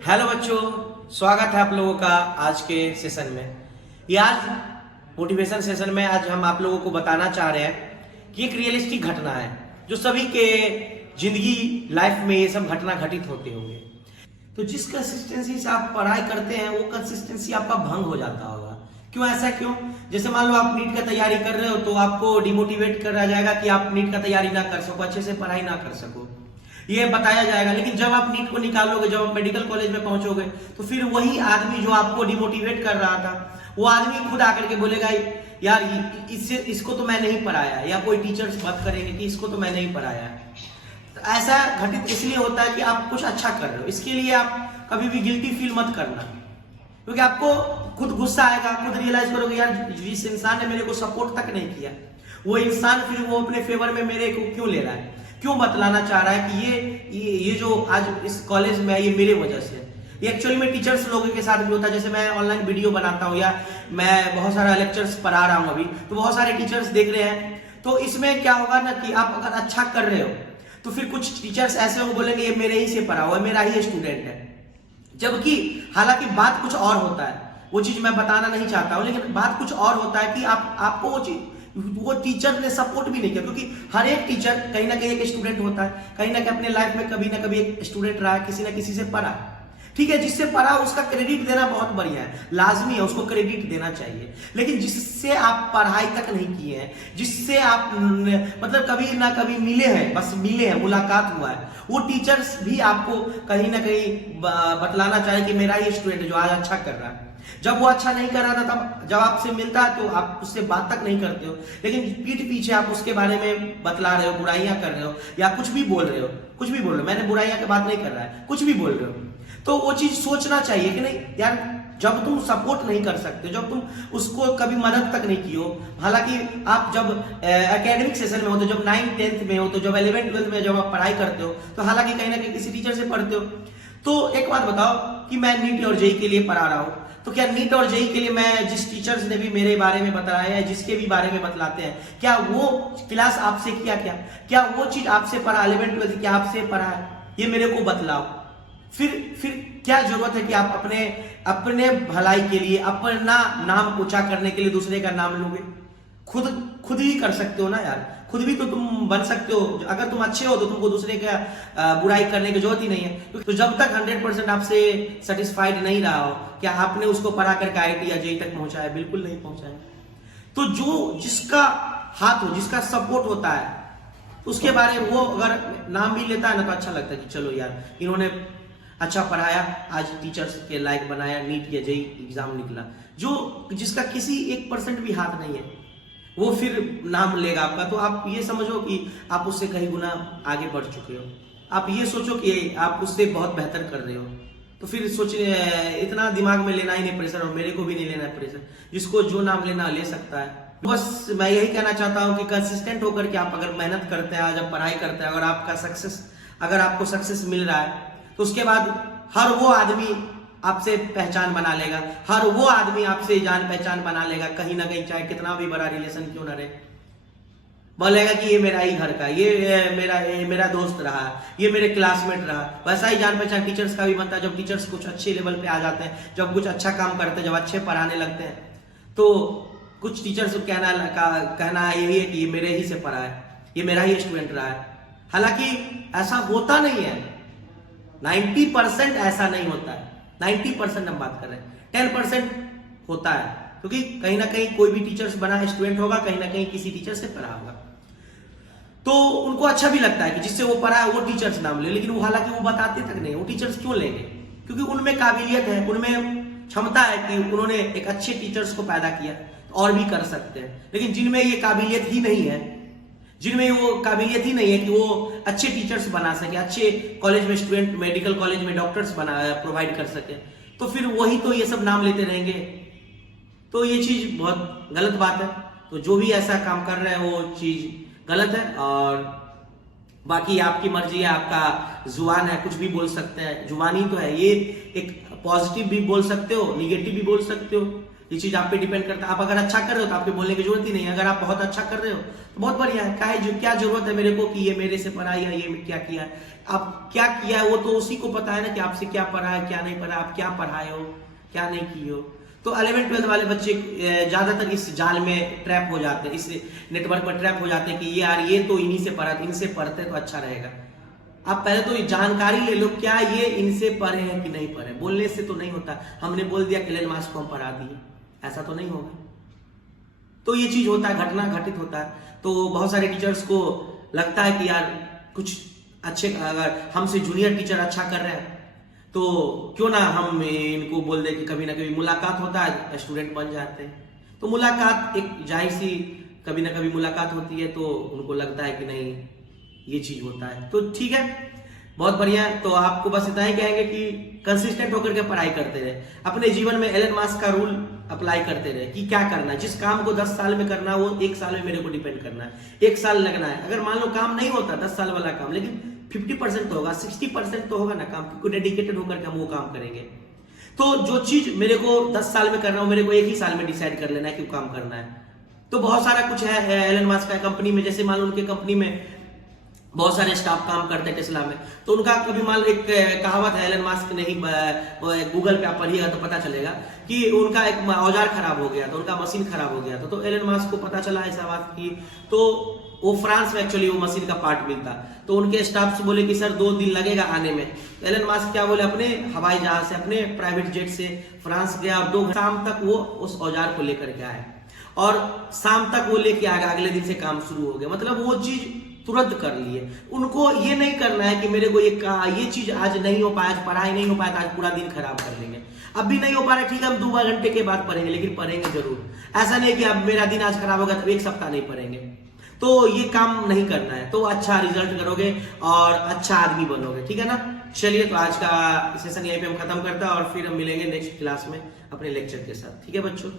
Hello बच्चों, स्वागत है आप लोगों का आज के सेशन में। ये आज मोटिवेशन सेशन में आज हम आप लोगों को बताना चाह रहे हैं कि एक रियलिस्टिक घटना है जो सभी के जिंदगी लाइफ में ये सब घटना घटित होते होंगे। तो जिस कंसिस्टेंसी से आप पढ़ाई करते हैं वो कंसिस्टेंसी आपका भंग हो जाता होगा। क्यों, ऐसा क्यों? जैसे मान लो आप नीट का तैयारी कर रहे हो तो आपको डिमोटिवेट करा जाएगा कि आप नीट का तैयारी ना कर सको, अच्छे से पढ़ाई ना कर सको, ये बताया जाएगा। लेकिन जब आप नीट को निकालोगे, जब आप मेडिकल कॉलेज में पहुंचोगे तो फिर वही आदमी जो आपको डिमोटिवेट कर रहा था वो आदमी खुद आकर के बोलेगा यार इससे इसको तो मैं नहीं पढ़ाया, या कोई टीचर्स बात करेंगे कि इसको तो मैं नहीं पढ़ाया। तो ऐसा घटित इसलिए होता है कि आप कुछ अच्छा कर रहे हो। इसके लिए आप कभी भी गिल्टी फील मत करना, क्योंकि आपको खुद गुस्सा आएगा, खुद रियलाइज करोगे यार जिस इंसान ने मेरे को सपोर्ट तक नहीं किया वो इंसान फिर वो अपने फेवर में मेरे को क्यों ले रहा है, क्यों बतलाना चाह रहा है कि ये जो आज इस कॉलेज में है ये मेरे वजह से। ये एक्चुअली में टीचर्स लोगों के साथ भी होता है। जैसे मैं ऑनलाइन वीडियो बनाता हूँ या मैं बहुत सारा लेक्चर्स पढ़ा रहा हूँ अभी, तो बहुत सारे टीचर्स देख रहे हैं। तो इसमें क्या होगा ना कि आप अगर अच्छा कर रहे हो तो फिर कुछ टीचर्स ऐसे होंगे बोलेंगे ये मेरे ही से पढ़ा हुआ है, मेरा ही स्टूडेंट है। जबकि हालांकि बात कुछ और होता है, वो चीज मैं बताना नहीं चाहता हूँ, लेकिन बात कुछ और होता है कि आपको वो टीचर ने सपोर्ट भी नहीं किया। क्योंकि हर एक टीचर कहीं ना कहीं एक स्टूडेंट होता है, कहीं ना कहीं अपने लाइफ में कभी ना कभी एक स्टूडेंट रहा है, किसी ना किसी से पढ़ा। ठीक है, जिससे पढ़ा उसका क्रेडिट देना बहुत बढ़िया है, लाजमी है, उसको क्रेडिट देना चाहिए। लेकिन जिससे आप पढ़ाई तक नहीं किए हैं, जिससे आप मतलब कभी ना कभी मिले हैं, बस मिले हैं, मुलाकात हुआ है, वो टीचर्स भी आपको कहीं ना कहीं बतलाना चाहिए कि मेरा ही स्टूडेंट जो आज अच्छा कर रहा है। जब वो अच्छा नहीं कर रहा था तब जब आपसे मिलता है तो आप उससे बात तक नहीं करते हो, लेकिन पीठ पीछे आप उसके बारे में बतला रहे हो, बुराइयां कर रहे हो या कुछ भी बोल रहे हो, कुछ भी बोल रहे हो। मैंने बुराइयां की बात नहीं कर रहा है, कुछ भी बोल रहे हो, तो वो चीज सोचना चाहिए कि नहीं यार, जब तुम सपोर्ट नहीं कर सकते, जब तुम उसको कभी मदद तक नहीं की हो। हालांकि आप जब एकेडमिक सेशन में हो, तो जब 9th 10th में हो, तो जब 11th 12th में जब आप पढ़ाई करते हो तो हालांकि कहीं ना कहीं किसी टीचर से पढ़ते हो। तो एक बात बताओ कि मैं नीट और जेई के लिए पढ़ा रहा हूँ, तो क्या नीट और जेई के लिए मैं जिस टीचर्स ने भी मेरे बारे में बताया है, जिसके भी बारे में बतलाते हैं, क्या वो क्लास आपसे किया? क्या वो चीज आपसे पढ़ा? 11th 12th क्या आपसे पढ़ा है? ये मेरे को बतलाओ। फिर क्या जरूरत है कि आप अपने भलाई के लिए, अपना नाम ऊंचा करने के लिए दूसरे का नाम लोगे? खुद ही कर सकते हो ना यार, खुद भी तो तुम बन सकते हो। अगर तुम अच्छे हो तो तुमको दूसरे का बुराई करने की जरूरत ही नहीं है। तो जब तक 100% आपसे सेटिस्फाइड नहीं रहा हो, क्या आपने उसको पढ़ा करके आईआईटी या जेई तक पहुंचाया? बिल्कुल नहीं पहुंचाया। तो जिसका हाथ हो, जिसका सपोर्ट होता है, उसके बारे में वो अगर नाम भी लेता है ना तो अच्छा लगता है कि चलो यार इन्होंने अच्छा पढ़ाया, आज टीचर्स के लायक बनाया, नीट या जेई एग्जाम निकला। जिसका किसी 1% भी हाथ नहीं है वो फिर नाम लेगा आपका। तो आप ये समझो कि आप उससे कहीं गुना आगे बढ़ चुके हो। आप ये सोचो कि आप उससे बहुत बेहतर कर रहे हो। तो फिर इतना दिमाग में लेना ही नहीं प्रेशर, और मेरे को भी नहीं लेना है प्रेशर। जिसको जो नाम लेना ले सकता है। बस मैं यही कहना चाहता हूँ कि कंसिस्टेंट होकर के आप अगर मेहनत करते हैं, जब पढ़ाई करते हैं, अगर आपको सक्सेस मिल रहा है तो उसके बाद हर वो आदमी आपसे पहचान बना लेगा, हर वो आदमी आपसे जान पहचान बना लेगा कहीं ना कहीं, चाहे कितना भी बड़ा रिलेशन क्यों ना रहे। बोलेगा कि ये मेरा ही घर का, ये मेरा दोस्त रहा, ये मेरे क्लासमेट रहा। वैसा ही जान पहचान टीचर्स का भी बनता है। जब टीचर्स कुछ अच्छे लेवल पे आ जाते हैं, जब कुछ अच्छा काम करते हैं, जब अच्छे पढ़ाने लगते हैं, तो कुछ टीचर्स को कहना यही है कि ये मेरे ही से पढ़ा है, ये मेरा ही स्टूडेंट रहा है। हालांकि ऐसा होता नहीं है, 90% ऐसा नहीं होता है। 90% हम बात कर रहे हैं, 10% होता है। क्योंकि कहीं ना कहीं कोई भी टीचर्स बना स्टूडेंट होगा, कहीं ना कहीं किसी टीचर से पढ़ा होगा, तो उनको अच्छा भी लगता है कि जिससे वो पढ़ा है वो टीचर्स नाम ले। लेकिन वो हालांकि वो बताते तक नहीं, वो टीचर्स क्यों लेंगे? क्योंकि उनमें काबिलियत है, उनमें क्षमता है कि उन्होंने एक अच्छे टीचर्स को पैदा किया, और भी कर सकते हैं। लेकिन जिनमें ये काबिलियत ही नहीं है, कि वो अच्छे टीचर्स बना सके, अच्छे कॉलेज में स्टूडेंट, मेडिकल कॉलेज में डॉक्टर्स प्रोवाइड कर सके, तो फिर वही तो ये सब नाम लेते रहेंगे। तो ये चीज बहुत गलत बात है। तो जो भी ऐसा काम कर रहे हैं वो चीज गलत है। और बाकी आपकी मर्जी है, आपका जुबान है, कुछ भी बोल सकते हैं, जुबानी तो है। ये एक पॉजिटिव भी बोल सकते हो, निगेटिव भी बोल सकते हो। ये चीज आप पे डिपेंड करता है। आप अगर अच्छा कर रहे हो तो आपके बोलने की जरूरत ही नहीं है। अगर आप बहुत अच्छा कर रहे हो तो बहुत बढ़िया है। क्या जरूरत है मेरे को कि ये मेरे से पढ़ा या ये क्या किया है। आप क्या किया है वो तो उसी को पता है ना कि आपसे क्या पढ़ा है क्या नहीं पढ़ा, आप क्या पढ़ाए हो क्या नहीं किए हो। तो 11th-12th वाले बच्चे ज्यादातर इस जाल में ट्रैप हो जाते हैं, इस नेटवर्क पर ट्रैप हो जाते हैं कि ये यार ये तो इन्हीं से पढ़ा, इनसे पढ़ते तो अच्छा रहेगा। आप पहले तो जानकारी ले लो क्या ये इनसे पढ़े हैं कि नहीं पढ़े। बोलने से तो नहीं होता, हमने बोल दिया कि एलन मास्क को हम पढ़ा दिए, ऐसा तो नहीं होगा। तो ये चीज होता है, घटना घटित होता है। तो बहुत सारे टीचर्स को लगता है कि यार कुछ अच्छे, अगर हमसे जूनियर टीचर अच्छा कर रहे हैं तो क्यों ना हम इनको बोल दे कि कभी ना कभी मुलाकात होता है, स्टूडेंट बन जाते हैं। तो मुलाकात एक जाहिर सी कभी ना कभी मुलाकात होती है, तो उनको लगता है कि नहीं ये चीज होता है। तो ठीक है, बहुत बढ़िया। तो आपको बस इतना ही कहेंगे कि कंसिस्टेंट होकर के पढ़ाई करते रहे, अपने जीवन में एलन मास्क का रूल अप्लाई करते रहे कि क्या करना है। जिस काम को 10 साल में करना है वो 1 साल में मेरे को डिपेंड करना है, 1 साल लगना है। अगर मान लो काम नहीं होता 10 साल वाला काम, लेकिन 50% तो होगा, 60% तो होगा ना काम, क्योंकि डेडिकेटेड होकर के हम वो काम करेंगे। तो जो चीज मेरे को 10 साल में करना हो मेरे को 1 ही साल में डिसाइड कर लेना है कि काम करना है। तो बहुत सारा कुछ है एलन मास्क का कंपनी में। जैसे मान लो उनके कंपनी में बहुत सारे स्टाफ काम करते हैं टेस्ला में, तो उनका कभी मान लो एक कहावत है, एलन मास्क नहीं, गूगल पे आप पढ़िएगा तो पता चलेगा कि उनका एक औजार खराब हो गया था, उनका मशीन खराब हो गया था। तो एलन मास्क को पता चला ऐसा बात की, तो वो फ्रांस में एक्चुअली वो मशीन का पार्ट मिलता। तो उनके स्टाफ से बोले कि सर 2 दिन लगेगा आने में। एलन मास्क क्या बोले, अपने हवाई जहाज से, अपने प्राइवेट जेट से फ्रांस गया और 2 शाम तक वो उस औजार को लेकर के आए और शाम तक वो लेके आ गया। अगले दिन से काम शुरू हो गया। मतलब वो चीज तुरंत कर लिए। उनको ये नहीं करना है कि मेरे को ये चीज आज नहीं हो पाया, आज पढ़ाई नहीं हो पाया, आज पूरा दिन खराब कर लेंगे। अब भी नहीं हो पा रहा, ठीक है हम 2 घंटे के बाद पढ़ेंगे, लेकिन पढ़ेंगे जरूर। ऐसा नहीं कि अब मेरा दिन आज खराब होगा तो 1 सप्ताह नहीं पढ़ेंगे। तो ये काम नहीं करना है, तो अच्छा रिजल्ट करोगे और अच्छा आदमी बनोगे, ठीक है ना। चलिए, तो आज का सेशन यहीं पे हम खत्म करते हैं और फिर हम मिलेंगे नेक्स्ट क्लास में अपने लेक्चर के साथ। ठीक है बच्चों।